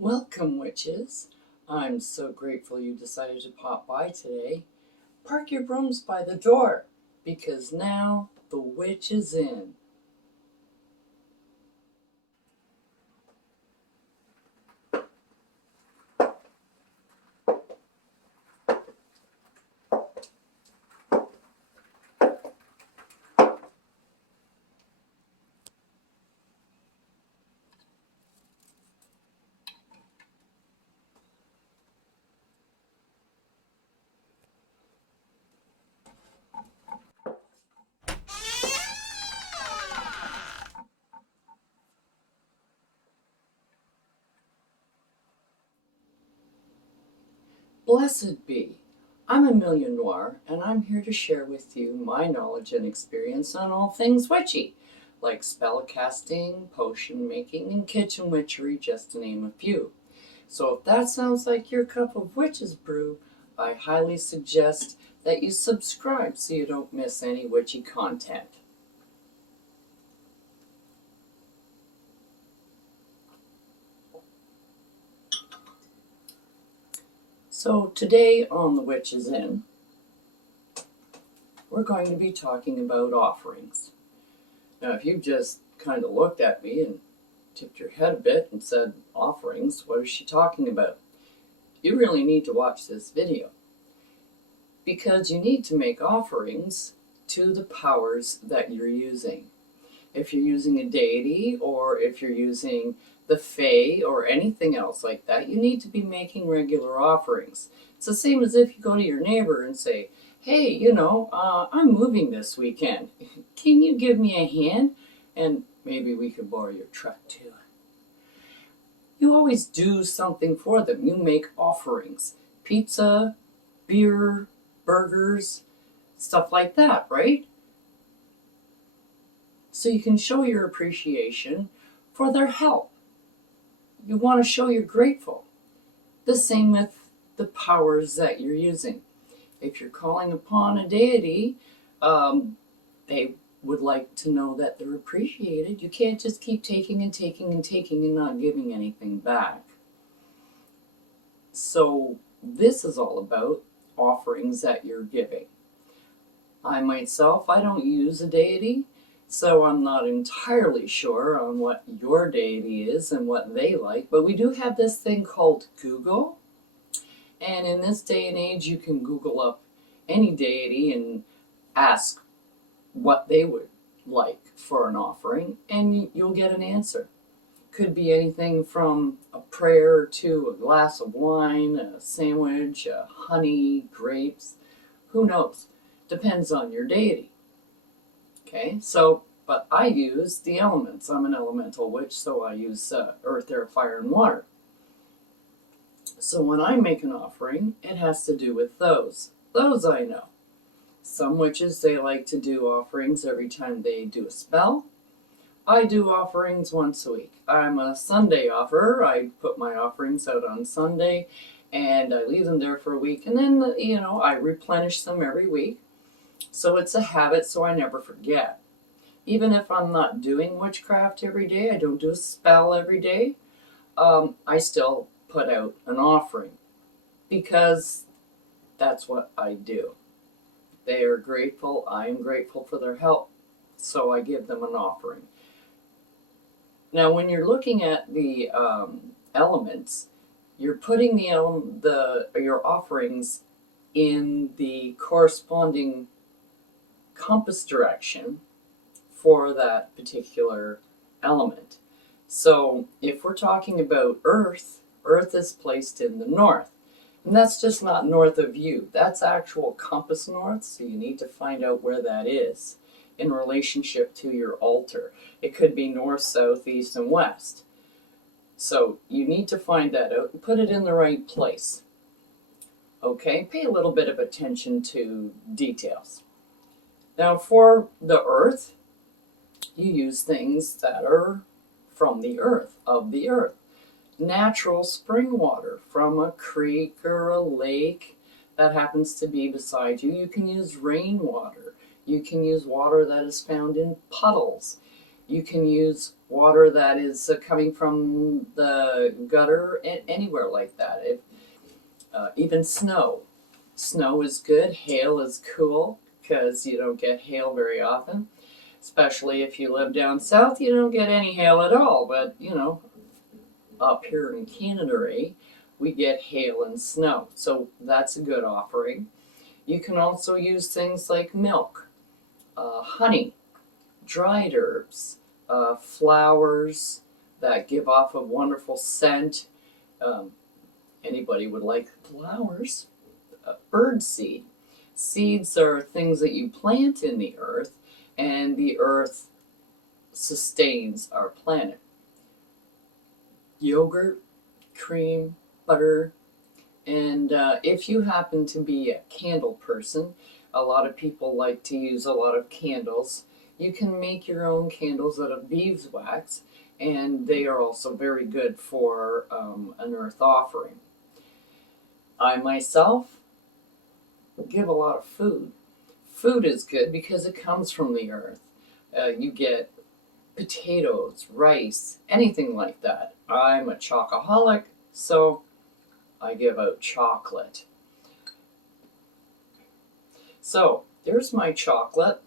Welcome, witches. I'm so grateful you decided to pop by today. Park your brooms by the door, because now the witch is in. Blessed be. I'm Amelia Noir, and I'm here to share with you my knowledge and experience on all things witchy, like spell casting, potion making, and kitchen witchery, just to name a few. So if that sounds like your cup of witch's brew, I highly suggest that you subscribe so you don't miss any witchy content. So today on The Witch is In, we're going to be talking about offerings. Now if you just kind of looked at me and tipped your head a bit and said, offerings, what is she talking about? You really need to watch this video, because you need to make offerings to the powers that you're using. If you're using a deity, or if you're using the Fae or anything else like that, you need to be making regular offerings. It's the same as if you go to your neighbor and say, hey, I'm moving this weekend. Can you give me a hand? And maybe we could borrow your truck too. You always do something for them. You make offerings. Pizza, beer, burgers, stuff like that, right? So you can show your appreciation for their help. You want to show you're grateful. The same with the powers that you're using. If you're calling upon a deity, they would like to know that they're appreciated. You can't just keep taking and taking and taking and not giving anything back. So this is all about offerings that you're giving. I myself, I don't use a deity, so I'm not entirely sure on what your deity is and what they like, but we do have this thing called Google. And in this day and age, you can Google up any deity and ask what they would like for an offering, and you'll get an answer. Could be anything from a prayer to a glass of wine, a sandwich, honey, grapes, who knows? Depends on your deity. Okay, but I use the elements. I'm an elemental witch, so I use earth, air, fire, and water. So when I make an offering, it has to do with those. Those I know. Some witches, they like to do offerings every time they do a spell. I do offerings once a week. I'm a Sunday offerer. I put my offerings out on Sunday, and I leave them there for a week, and then, I replenish them every week. So it's a habit, so I never forget. Even if I'm not doing witchcraft every day, I don't do a spell every day, I still put out an offering, because that's what I do. They are grateful, I am grateful for their help, so I give them an offering. Now when you're looking at the elements, you're putting your offerings in the corresponding compass direction for that particular element. So if we're talking about earth, earth is placed in the north. And that's just not north of you. That's actual compass north, so you need to find out where that is in relationship to your altar. It could be north, south, east, and west. So you need to find that out and put it in the right place. Okay, pay a little bit of attention to details. Now for the earth, you use things that are from the earth, of the earth. Natural spring water from a creek or a lake that happens to be beside you. You can use rainwater. You can use water that is found in puddles. You can use water that is coming from the gutter anywhere like that. Even snow. Snow is good. Hail is cool because you don't get hail very often. Especially if you live down south, you don't get any hail at all. But, up here in Canada, we get hail and snow. So that's a good offering. You can also use things like milk, honey, dried herbs, flowers that give off a wonderful scent. Um, Anybody would like flowers? Bird seed. Seeds are things that you plant in the earth, and the earth sustains our planet. Yogurt, cream, butter, and if you happen to be a candle person, a lot of people like to use a lot of candles. You can make your own candles out of beeswax, and they are also very good for an earth offering. I myself give a lot of food. Food is good because it comes from the earth. You get potatoes, rice, anything like that. I'm a chocoholic, so I give out chocolate. So there's my chocolate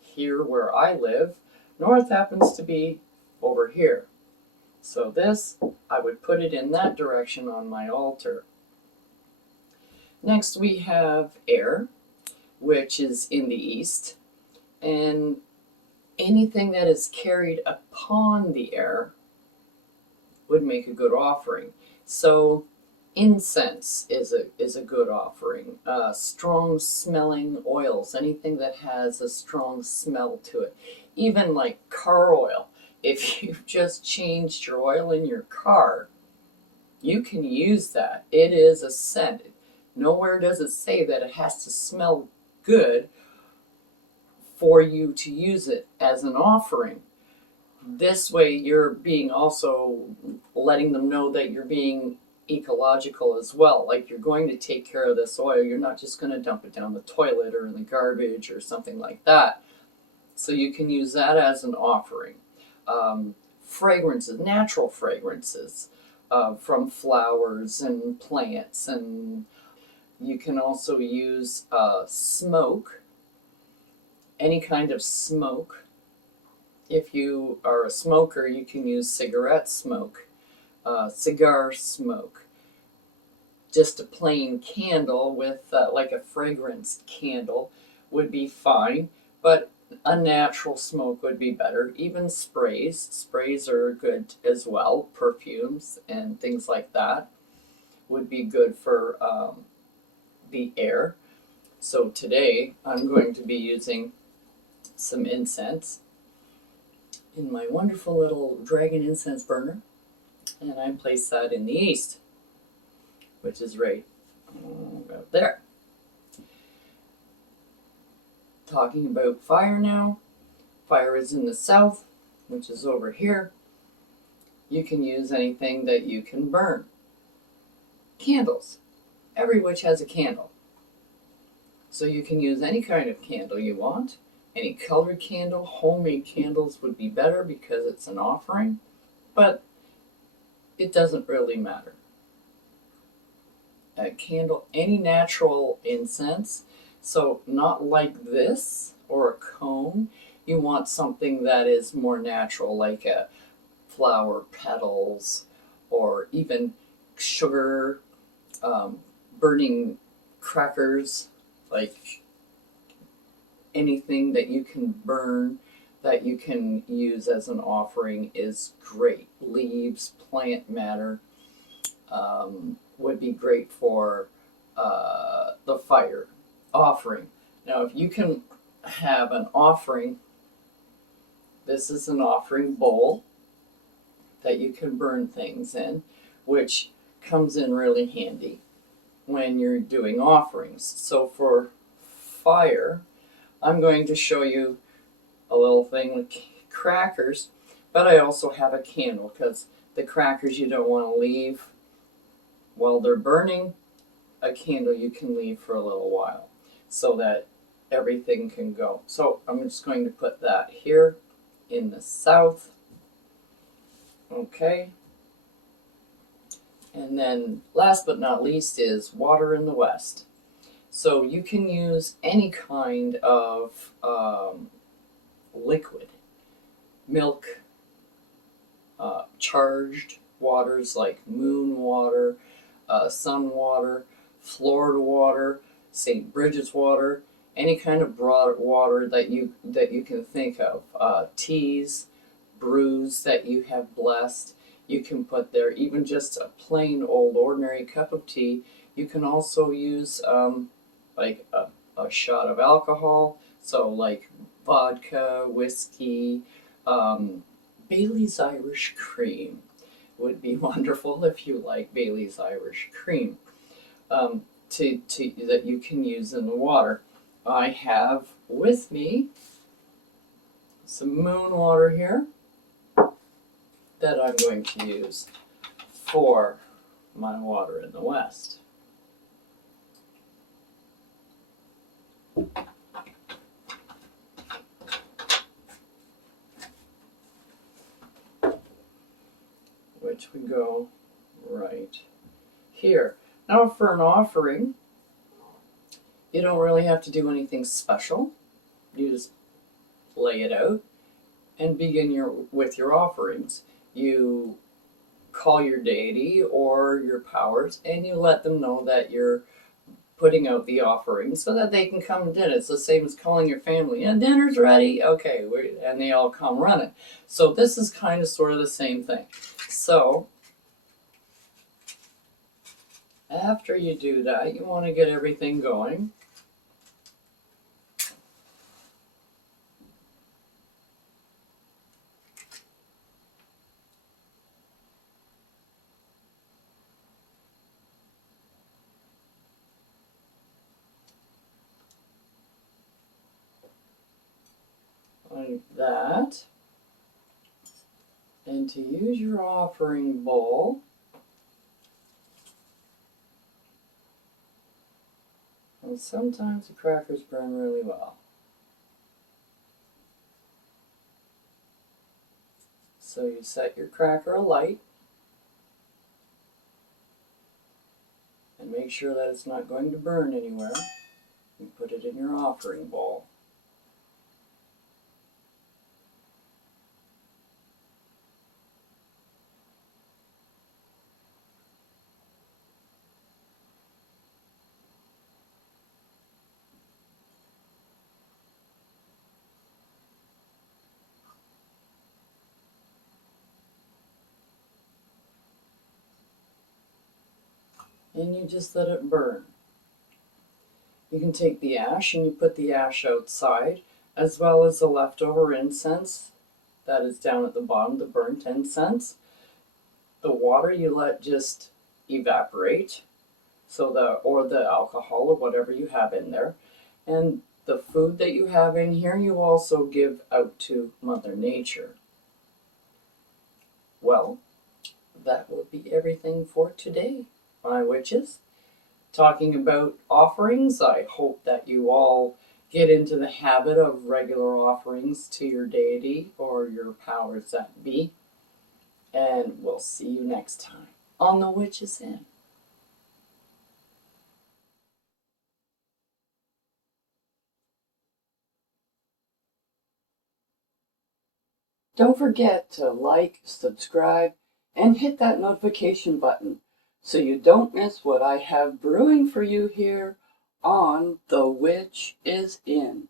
here where I live. North happens to be over here. So this, I would put it in that direction on my altar. Next we have air, which is in the east, and anything that is carried upon the air would make a good offering. So incense is a good offering. Strong smelling oils, anything that has a strong smell to it. Even like car oil. If you've just changed your oil in your car, you can use that. It is a scent. Nowhere does it say that it has to smell good for you to use it as an offering. This way you're being also letting them know that you're being ecological as well. Like you're going to take care of this oil. You're not just going to dump it down the toilet or in the garbage or something like that. So you can use that as an offering. Fragrances, natural fragrances from flowers and plants, and you can also use smoke, any kind of smoke. If you are a smoker, you can use cigarette smoke, cigar smoke. Just a plain candle with like a fragrance candle would be fine, but a natural smoke would be better. Even sprays. Sprays are good as well. Perfumes and things like that would be good for the air. So today I'm going to be using some incense in my wonderful little dragon incense burner, and I place that in the east, which is right about there. Talking about fire now. Fire is in the south, which is over here. You can use anything that you can burn. Candles. Every witch has a candle. So you can use any kind of candle you want. Any colored candle. Homemade candles would be better because it's an offering, but it doesn't really matter. A candle, any natural incense. So not like this or a cone. You want something that is more natural, like a flower petals or even sugar, burning crackers, like anything that you can burn that you can use as an offering is great. Leaves, plant matter would be great for the fire offering. Now, if you can have an offering, this is an offering bowl that you can burn things in, which comes in really handy when you're doing offerings. So for fire, I'm going to show you a little thing with crackers, but I also have a candle because the crackers you don't want to leave while they're burning. A candle you can leave for a little while so that everything can go. So I'm just going to put that here in the south. Okay. And then last but not least is water in the west. So you can use any kind of liquid, milk, charged waters like moon water, sun water, Florida water, St. Bridget's water, any kind of broad water that you can think of. Teas, brews that you have blessed, you can put there. Even just a plain old ordinary cup of tea. You can also use like a shot of alcohol, so like vodka, whiskey, Bailey's Irish Cream would be wonderful if you like Bailey's Irish Cream, that you can use in the water. I have with me some moon water here that I'm going to use for my water in the west. Which would go right here. Now for an offering, you don't really have to do anything special. You just lay it out and begin with your offerings. You call your deity or your powers and you let them know that you're putting out the offering so that they can come to dinner. It's the same as calling your family, and dinner's ready, okay, and they all come running. So this is kind of sort of the same thing. So after you do that, you want to get everything going. Like that. And to use your offering bowl, and sometimes the crackers burn really well. So you set your cracker alight and make sure that it's not going to burn anywhere. You put it in your offering bowl. And you just let it burn. You can take the ash and you put the ash outside, as well as the leftover incense that is down at the bottom, the burnt incense. The water you let just evaporate, or the alcohol or whatever you have in there. And the food that you have in here, you also give out to Mother Nature. Well, that will be everything for today, my witches. Talking about offerings, I hope that you all get into the habit of regular offerings to your deity or your powers that be. And we'll see you next time on The Witch's Inn. Don't forget to like, subscribe, and hit that notification button so you don't miss what I have brewing for you here on The Witch is In.